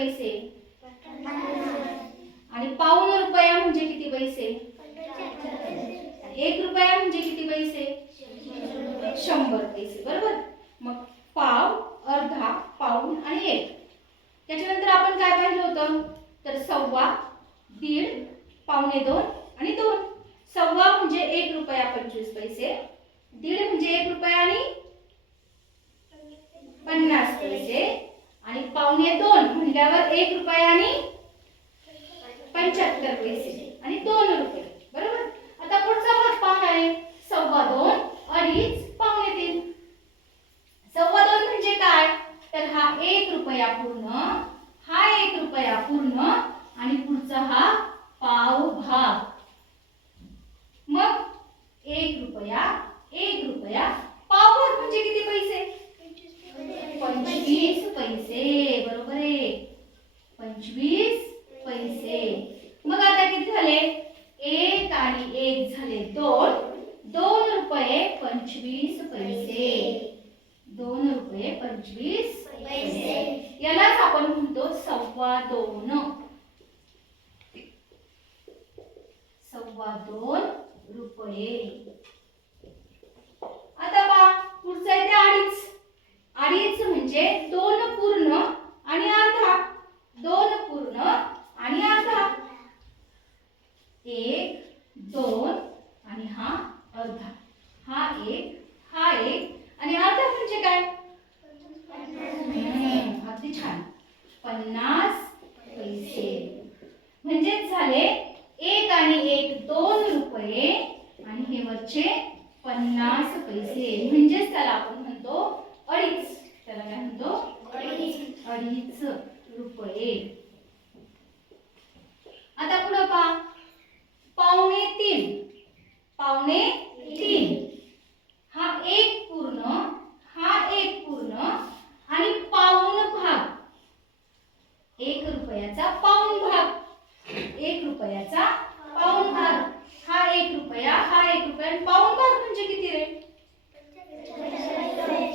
पैसे? आणि पाऊन रुपया म्हणजे किती पैसे? एक रुपया म्हणजे किती पैसे? शंभर पैसे बरोबर? मग पाव अर्धा पाऊन आणि एक. त्याच्यानंतर आपण काय पाहिलं होतं? तर सव्वा दीड पावणे दोन आणि दोन. सव्वा म्हणजे एक रुपया पंचवीस पैसे दीड म्हणजे एक रुपया आणि पन्नास पैसे. आणि पावणे दोन म्हटल्यावर एक रुपया आणि पंच्याहत्तर पैसे. आणि दोन रुपये. बरोबर? आता पुढचा भाग पाहणार आहे. सव्वा दोन अडीच पावणे तीन. सव्वा दोन म्हणजे काय? तर हा एक रुपया पूर्ण हा एक रुपया पूर्ण आणि पुढचा हा पाव भाग मग एक रुपया एक रुपया पाव भाग म्हणजे किती पैसे पंचवीस पैसे बरोबर आहे पंचवीस पैसे मग आता किती झाले एक आणि एक झाले दोन दोन रुपये पंचवीस पैसे. दोन रुपये पंचवीस पैसे. यालाच आपण म्हणतो सव्वा दोन. सव्वा दोन रुपये. आता पहा पुढचं आहे ते अडीच. अडीच म्हणजे दोन पूर्ण आणि अर्धा. दोन पूर्ण आणि अर्धा. एक दोन आणि हा अर्धा. हा एक हा एक. आणि अर्धा म्हणजे काय? अगदी छान. पन्नास पैसे. म्हणजेच झाले एक आणि एक दोन रुपये. आणि हे वरचे पन्नास पैसे. म्हणजेच त्याला आपण म्हणतो अडीच. त्याला काय म्हणतो? अडीच रुपये. आता पुढं पा पावणे तीन. पावणे तीन हा एक पूर्ण हा एक पूर्ण आणि पाऊण भाग एक रुपयाचा पाऊण भाग. एक रुपयाचा पाऊण भाग. हा एक रुपया हा एक रुपया पाऊन पाऊण भाग म्हणजे किती रे?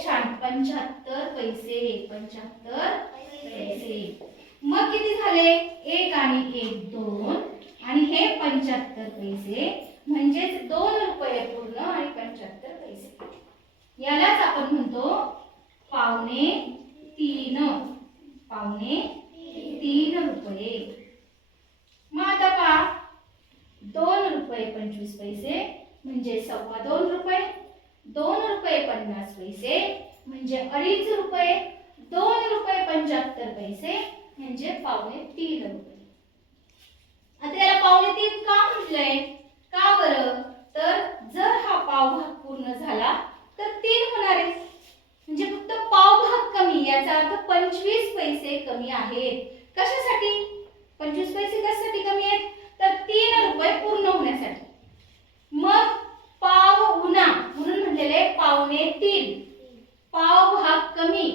छान. पंच्याहत्तर पैसे पंच्याहत्तर पैसे. मग किती झाले? एक आणि एक दोन. आणि हे पंच्याहत्तर पैसे. म्हणजेच दोन रुपये पूर्ण आणि पंच्याहत्तर पैसे. यालाच आपण म्हणतो पावणे तीन. पावणे तीन रुपये. मग आता पहा दोन रुपये पंचवीस पैसे म्हणजे सव्वा दोन रुपये. दोन रुपये पन्नास पैसे म्हणजे अडीच रुपये. दोन रुपये पंच्याहत्तर पैसे म्हणजे पावणे तीन रुपये. आता याला पावणे तीन का म्हटलंय? का बरं? तर जर हा पाव भाग पूर्ण झाला तर तीन होणार आहे. म्हणजे फक्त पाव भाग कमी याचा अर्थ पंचवीस पैसे कमी आहेत. कशासाठी? पंचवीस पैसे कशासाठी कमी आहेत? तर तीन रुपये पूर्ण होण्यासाठी. मग पाव उन्हा म्हणून म्हणलेले पावणे तीन. पाव भाग कमी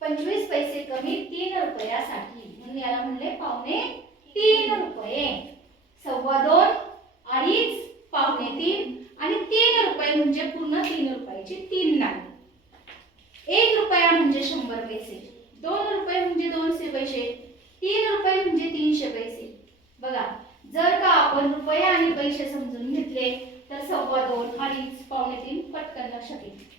पंचवीस पैसे कमी तीन रुपयासाठी. म्हणून याला म्हणले पावणे तीन रुपये. सव्वा दोन अडीच पावणे तीन. आणि तीन रुपये म्हणजे पूर्ण तीन रुपयाची तीन नाणी एक रुपया म्हणजे शंभर पैसे. दोन रुपये म्हणजे दोनशे पैसे. तीन रुपये म्हणजे तीनशे पैसे. बघा जर का आपण रुपये आणि पैसे समजून घेतले तर सव्वा दोन अडीच पावणे तीन पटकन लक्षात येईल.